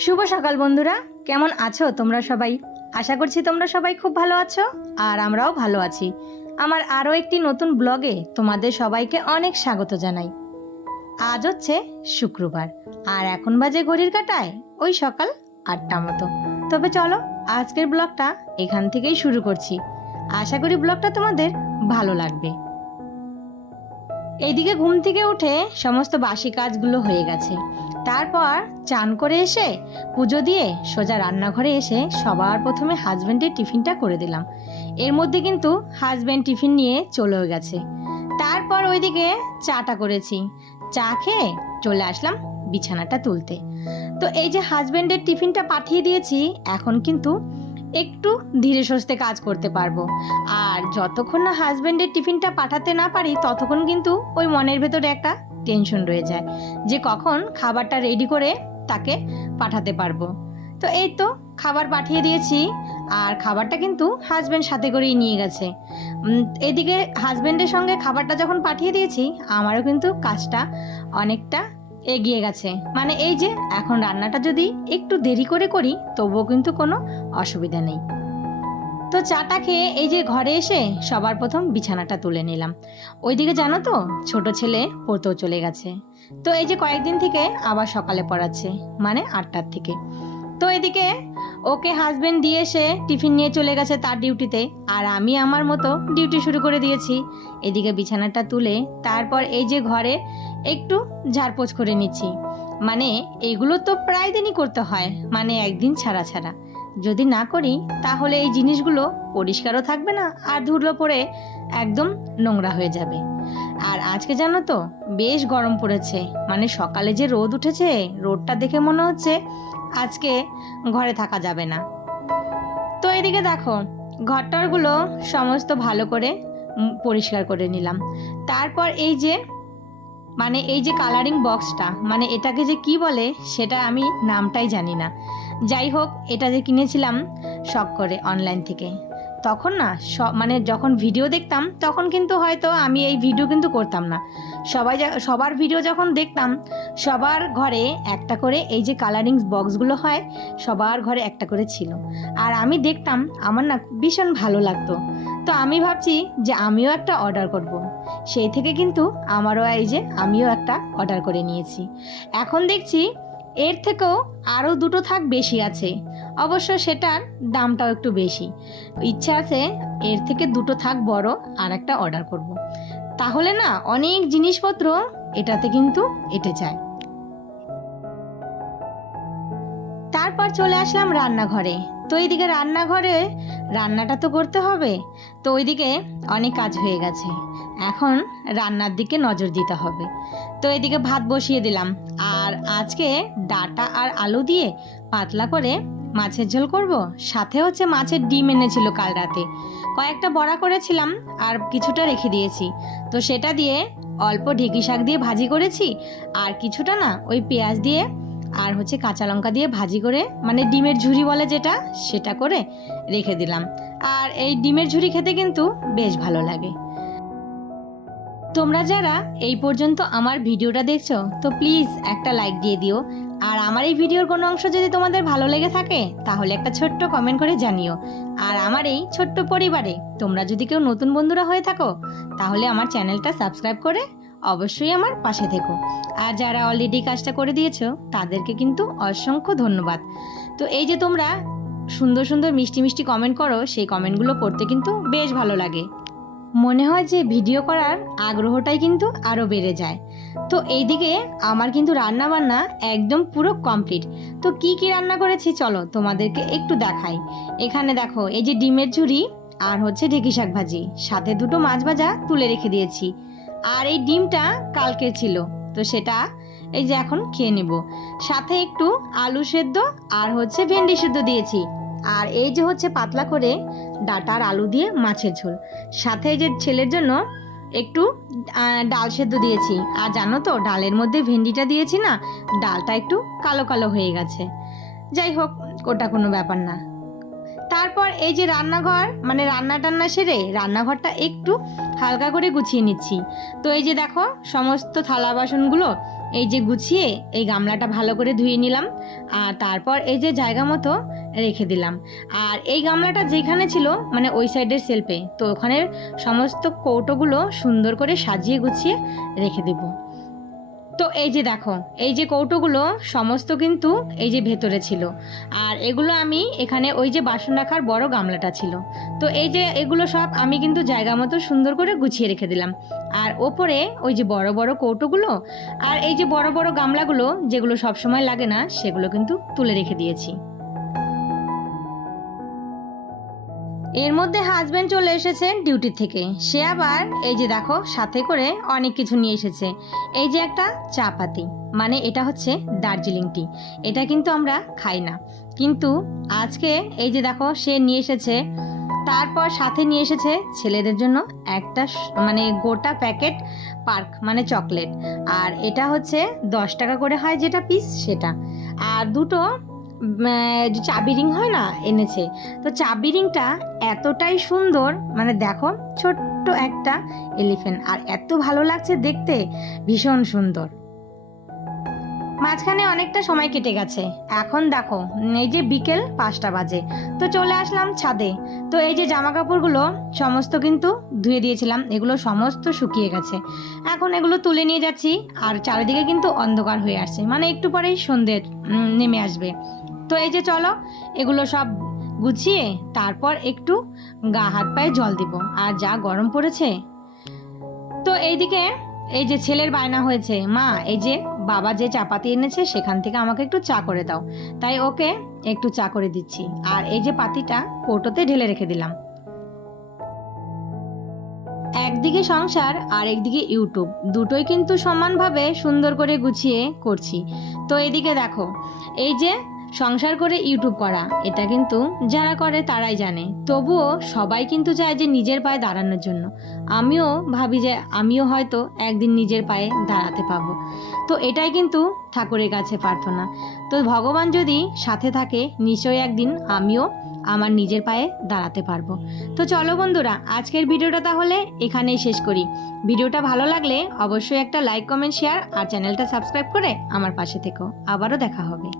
শুভ সকাল বন্ধুরা, কেমন আছো তোমরা সবাই? আশা করছি তোমরা সবাই খুব ভালো আছো আর আমরাও ভালো আছি। আমার আরও একটি নতুন ব্লগে তোমাদের সবাইকে অনেক স্বাগত জানাই। আজ হচ্ছে শুক্রবার আর এখন বাজে ঘড়ির কাঁটায় ওই সকাল 8টা মতো। তবে চলো আজকের ব্লগটা এখান থেকেই শুরু করছি। আশা করি ব্লগটা তোমাদের ভালো লাগবে। এইদিকে ঘুম থেকে উঠে সমস্ত বাসি কাজগুলো হয়ে গেছে। তারপর চান করে এসে পুজো দিয়ে সোজা রান্নাঘরে এসে সবার প্রথমে হাজব্যান্ডের টিফিনটা করে দিলাম। এর মধ্যে কিন্তু হাজব্যান্ড টিফিন নিয়ে চলেও গেছে। তারপর ওইদিকে চাটা করেছি, চা খেয়ে চলে আসলাম বিছানাটা তুলতে। তো এই যে হাজব্যান্ডের টিফিনটা পাঠিয়ে দিয়েছি, এখন কিন্তু একটু ধীরে সুস্থে কাজ করতে পারবো। আর যতক্ষণ না হাজব্যান্ডের টিফিনটা পাঠাতে না পারি ততক্ষণ কিন্তু ওই মনের ভেতরে একটা টেনশন রয়ে যায় যে কখন খাবারটা রেডি করে তাকে পাঠাতে পারবো। তো এই তো খাবার পাঠিয়ে দিয়েছি আর খাবারটা কিন্তু হাজব্যান্ড সাথে করেই নিয়ে গেছে। এদিকে হাজব্যান্ডের সঙ্গে খাবারটা যখন পাঠিয়ে দিয়েছি আমারও কিন্তু কাজটা অনেকটা এগিয়ে গেছে। মানে এই যে এখন রান্নাটা যদি একটু দেরি করে করি তবুও কিন্তু কোনো অসুবিধা নেই। তো চাটা খেয়ে এই যে ঘরে এসে সবার প্রথম বিছানাটা তুলে নিলাম। ওইদিকে জানো তো ছোট ছেলে পড়তেও চলে গেছে। তো এই যে কয়েকদিন থেকে আবার সকালে পড়াচ্ছে, মানে 8টার থেকে। তো এদিকে ওকে হাজবেন্ড দিয়ে এসে টিফিন নিয়ে চলে গেছে তার ডিউটিতে, আর আমি আমার মতো ডিউটি শুরু করে দিয়েছি। এদিকে বিছানাটা তুলে তারপর এই যে ঘরে একটু ঝাড়পোছ করে নিচ্ছি। মানে এগুলো তো প্রায় দিনই করতে হয়, মানে একদিন ছাড়া ছাড়া। যদি না করি তাহলে এই জিনিসগুলো পরিষ্কারও থাকবে না আর ধুলো পড়ে একদম নোংরা হয়ে যাবে। আর আজকে জানো তো বেশ গরম পড়েছে, মানে সকালে যে রোদ উঠেছে রোদটা দেখে মনে হচ্ছে আজকে ঘরে থাকা যাবে না। তো এদিকে দেখো ঘরটরগুলো সমস্ত ভালো করে পরিষ্কার করে নিলাম। তারপর এই যে কালারিং বক্সটা, মানে এটাকে যে কি বলে সেটা আমি নামটাই জানি না। যাই হোক, এটা যে কিনেছিলাম শখ করে অনলাইন থেকে, তখন না মানে যখন ভিডিও দেখতাম তখন কিন্তু হয়তো আমি এই ভিডিও কিন্তু করতাম না। সবার ভিডিও যখন দেখতাম সবার ঘরে একটা করে এই যে কালারিং বক্সগুলো হয় সবার ঘরে একটা করে ছিল, আর আমি দেখতাম আমার না ভীষণ ভালো লাগতো। তো আমি ভাবছি যে আমিও একটা অর্ডার করব। সেই থেকে কিন্তু আমারও আমিও একটা অর্ডার করে নিয়েছি। এখন দেখছি এর থেকেও আরও দুটো থাক বেশি আছে, অবশ্য সেটার দামটাও একটু বেশি। ইচ্ছা আছে এর থেকে দুটো থাক বড় আর একটা অর্ডার করব। তাহলে না অনেক জিনিসপত্র এটাতে কিন্তু এঁটে যায়। তারপর চলে আসলাম রান্নাঘরে। তো এইদিকে রান্নাঘরে রান্নাটা তো করতে হবে, তো ওইদিকে অনেক কাজ হয়ে গেছে, এখন রান্নার দিকে নজর দিতে হবে। তো এদিকে ভাত বসিয়ে দিলাম, আর আজকে ডাঁটা আর আলু দিয়ে পাতলা করে মাছের ঝোল করব। সাথে হচ্ছে মাছের ডিম এনেছিল কাল রাতে, কয়েকটা বড়া করেছিলাম আর কিছুটা রেখে দিয়েছি। তো সেটা দিয়ে অল্প ঢেঁকি শাক দিয়ে ভাজি করেছি, আর কিছুটা না ওই পেঁয়াজ দিয়ে আর হচ্ছে কাঁচা লঙ্কা দিয়ে ভাজি করে, মানে ডিমের ঝুরি বলে যেটা, সেটা করে রেখে দিলাম। আর এই ডিমের ঝুরি খেতে কিন্তু বেশ ভালো লাগে। তোমরা যারা এই পর্যন্ত আমার ভিডিওটা দেখছো তো প্লিজ একটা লাইক দিয়ে দিও, আর আমার এই ভিডিওর কোনো অংশ যদি তোমাদের ভালো লেগে থাকে তাহলে একটা ছোট্ট কমেন্ট করে জানিও। আর আমার এই ছোট্ট পরিবারে তোমরা যদি কেউ নতুন বন্ধুরা হয়ে থাকো তাহলে আমার চ্যানেলটা সাবস্ক্রাইব করে অবশ্যই আমার পাশে থেকো। আর যারা অলরেডি কাজটা করে দিয়েছো তাদেরকে কিন্তু অসংখ্য ধন্যবাদ। তো এই যে তোমরা সুন্দর সুন্দর মিষ্টি মিষ্টি কমেন্ট করো, সেই কমেন্টগুলো পড়তে কিন্তু বেশ ভালো লাগে। মনে হয় যে ভিডিও করার আগ্রহটাই কিন্তু আরও বেড়ে যায়। তো এইদিকে আমার কিন্তু রান্না বান্না একদম পুরো কমপ্লিট। তো কি কি রান্না করেছি চলো তোমাদেরকে একটু দেখাই। এখানে দেখো এই যে ডিমের ঝুরি আর হচ্ছে ঢেঁকি শাক ভাজি, সাথে দুটো মাছ ভাজা তুলে রেখে দিয়েছি। আর এই ডিমটা কালকে ছিল, তো সেটা এই যে এখন খেয়ে নেব। সাথে একটু আলু সেদ্ধ আর হচ্ছে ভেন্ডি সেদ্ধ দিয়েছি। আর এই যে হচ্ছে পাতলা করে ডাঁটা আর আলু দিয়ে মাছের ঝোল, সাথে এই যে ছেলের জন্য একটু ডাল সেদ্ধ দিয়েছি। আর জানো তো ডালের মধ্যে ভেন্ডিটা দিয়েছি না, ডালটা একটু কালো কালো হয়ে গেছে। যাই হোক, ওটা কোনো ব্যাপার না। তারপর এই যে রান্নাঘর, মানে রান্না টান্না সেরে রান্নাঘরটা একটু হালকা করে গুছিয়ে নিচ্ছি। তো এই যে দেখো সমস্ত থালা বাসনগুলো এই যে গুছিয়ে এই গামলাটা ভালো করে ধুয়ে নিলাম, আর তারপর এই যে জায়গা মতো রেখে দিলাম। আর এই গামলাটা যেখানে ছিল মানে ওই সাইডের সেলফে, তো ওখানে সমস্ত কৌটোগুলো সুন্দর করে সাজিয়ে গুছিয়ে রেখে দেব। তো এই যে দেখো, এই যে কৌটোগুলো সমস্ত কিন্তু এই যে ভেতরে ছিল, আর এগুলো আমি এখানে ওই যে বাসন রাখার বড় গামলাটা ছিল, তো এই যে এগুলো সব আমি কিন্তু জায়গা মতো সুন্দর করে গুছিয়ে রেখে দিলাম। আর ওপরে ওই যে বড় বড় কৌটোগুলো আর এই যে বড় বড় গামলাগুলো যেগুলো সব সময় লাগে না সেগুলো কিন্তু তুলে রেখে দিয়েছি। এর মধ্যে হাজব্যান্ড চলে এসেছেন ডিউটি থেকে। সে আবার এই যে দেখো সাথে করে অনেক কিছু নিয়ে এসেছে। এই যে একটা চা পাতি, মানে এটা হচ্ছে দার্জিলিং টি, এটা কিন্তু আমরা খাই না, কিন্তু আজকে এই যে দেখো সে নিয়ে এসেছে। তারপর সাথে নিয়ে এসেছে ছেলেদের জন্য একটা মানে গোটা প্যাকেট পার্ক মানে চকলেট, আর এটা হচ্ছে 10 টাকা করে হয় যেটা পিস সেটা, আর দুটো যে চাবি রিং হয় না এনেছে। তো চাবি রিংটা এতটাই সুন্দর, মানে দেখো ছোট্ট একটা এলিফ্যান্ট, আর এত ভালো লাগছে দেখতে, ভীষণ সুন্দর। মাঝখানে অনেকটা সময় কেটে গেছে, এখন দেখো এই যে বিকেল 5টা বাজে। তো চলে আসলাম ছাদে। তো এই যে জামা কাপড়গুলো সমস্ত কিন্তু ধুয়ে দিয়েছিলাম, এগুলো সমস্ত শুকিয়ে গেছে। এখন এগুলো তুলে নিয়ে যাচ্ছি, আর চারিদিকে কিন্তু অন্ধকার হয়ে আসছে, মানে একটু পরেই সন্ধ্যে নেমে আসবে। তো এই যে চলো এগুলো সব গুছিয়ে তারপর একটু গা হাত পায়ে জল দিব, আর যা গরম পড়েছে। তো এইদিকে এই যে ছেলের বায়না হয়েছে, মা এই যে বাবা যে চাপাতি এনেছে সেখান থেকে আমাকে একটু চা করে দাও, তাই ওকে একটু চা করে দিচ্ছি। আর এই যে পাতিটা কৌটোতে ঢেলে রেখে দিলাম। একদিকে সংসার আর একদিকে ইউটিউব, দুটোই কিন্তু সমানভাবে সুন্দর করে গুছিয়ে করছি। তো এদিকে দেখো, এই যে সংসার করে ইউটিউব করা, এটা কিন্তু যারা করে তারাই জানে, তবুও সবাই কিন্তু চায় যে নিজের পায়ে দাঁড়ানোর জন্য। আমিও ভাবি যে আমিও হয়তো একদিন নিজের পায়ে দাঁড়াতে পাবো। তো এটাই কিন্তু ঠাকুরের কাছে প্রার্থনা। তো ভগবান যদি সাথে থাকে, নিশ্চয়ই একদিন আমিও আমার নিজের পায়ে দাঁড়াতে পারবো। তো চলো বন্ধুরা, আজকের ভিডিওটা তাহলে এখানেই শেষ করি। ভিডিওটা ভালো লাগলে অবশ্যই একটা লাইক, কমেন্ট, শেয়ার আর চ্যানেলটা সাবস্ক্রাইব করে আমার পাশে থেকো। আবারও দেখা হবে।